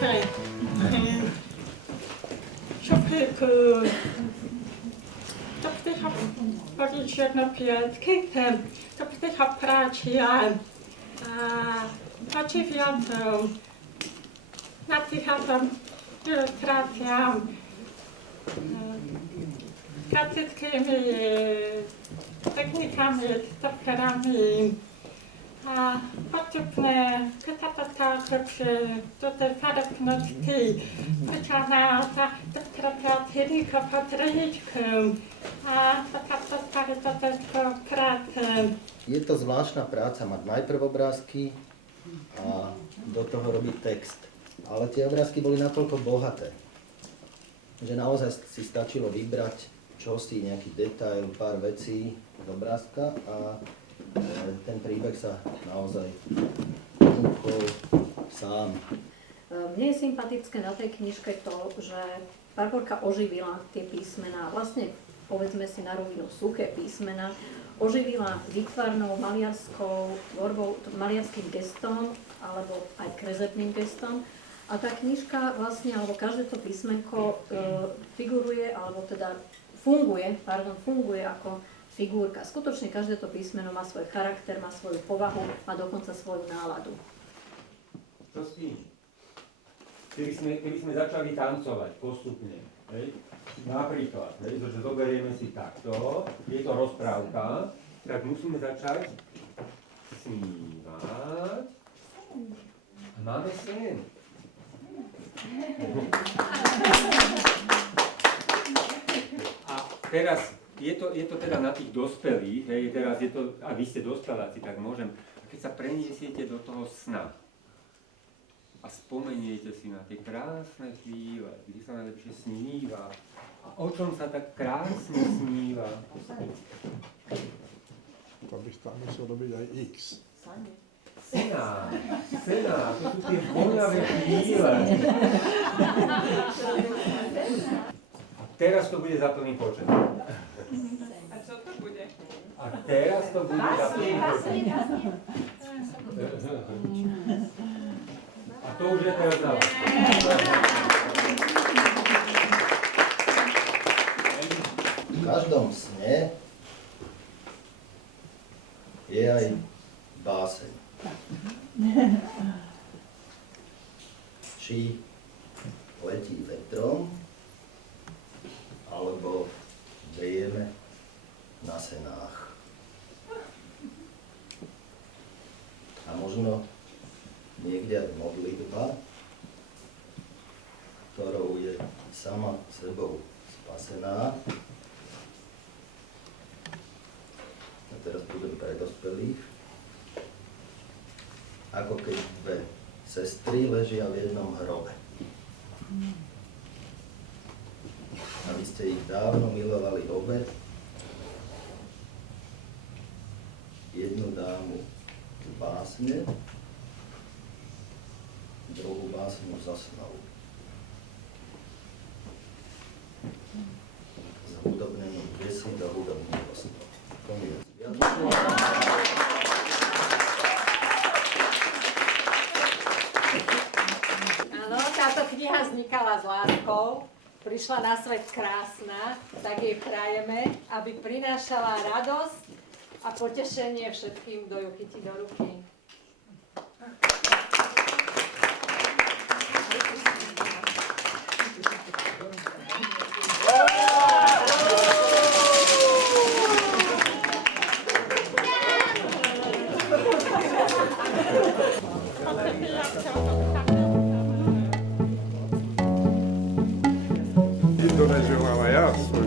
Hej. Zoveel dat ik wat ik zeg nog je kijk dat ik heb praatje aan wat je vindt dat ik heb de praatje aan dat het kemi technikami tapkarami potupne katapatakopše do tej kadapnosti vyčaná ta terapeutika patričkom a to krát. Je to zvláštna práca mať najprv obrázky a do toho robiť text. Ale tie obrázky boli natoľko bohaté, že naozaj si stačilo vybrať čosi, nejaký detail, pár vecí z obrázka a ten príbeh sa naozaj vnúkol sám. Mne je sympatické na tej knižke to, že Barborka oživila tie písmená, vlastne povedzme si na rovinu suché písmená, oživila výtvarnou maliarskou tvorbou, maliarským gestom alebo aj kresebným gestom. A tá knižka vlastne, alebo každé to písmenko figuruje, alebo teda funguje ako figurka. Skutočne každé to písmeno má svoj charakter, má svoju povahu, má dokonca svoju náladu. Čo s tým? Keby sme začali tancovať postupne, hej? Napríklad, hej, že zoberieme si takto, je to rozprávka, tak musíme začať snívať a máme sen. A teraz je to teda na tých dospelých, hej, teraz je to, a vy ste dospeláci, tak môžem, keď sa preniesiete do toho sna a spomeniete si na tie krásne chvíle, kde sa najlepšie sníva a o čom sa tak krásne sníva. To bych tam musel robiť aj X. Sená, to sú tie voňavé chvíle. A teraz to bude za plný počet. A co to bude? A teraz to bude za plný počet. A to už je teraz na vás. V každom sne je aj báseň. Či letí vetrom, alebo drejeme na senách. A možno niekde aj modlitba, ktorou je sama sebou spasená. A teraz budem pre dospelých. Ako keď dve sestry ležia v jednom hrobe. A vy ste ich dávno milovali obe. Jednu dámu z básne, druhú básnu za snou. Z hudobnej piesy do hudobného snu. Koniec. Áno, táto kniha vznikala s láskou, prišla na svet krásna, tak jej prajeme, aby prinášala radosť a potešenie všetkým, kto ju chytí do ruky. Ti to neželám aj ja svoj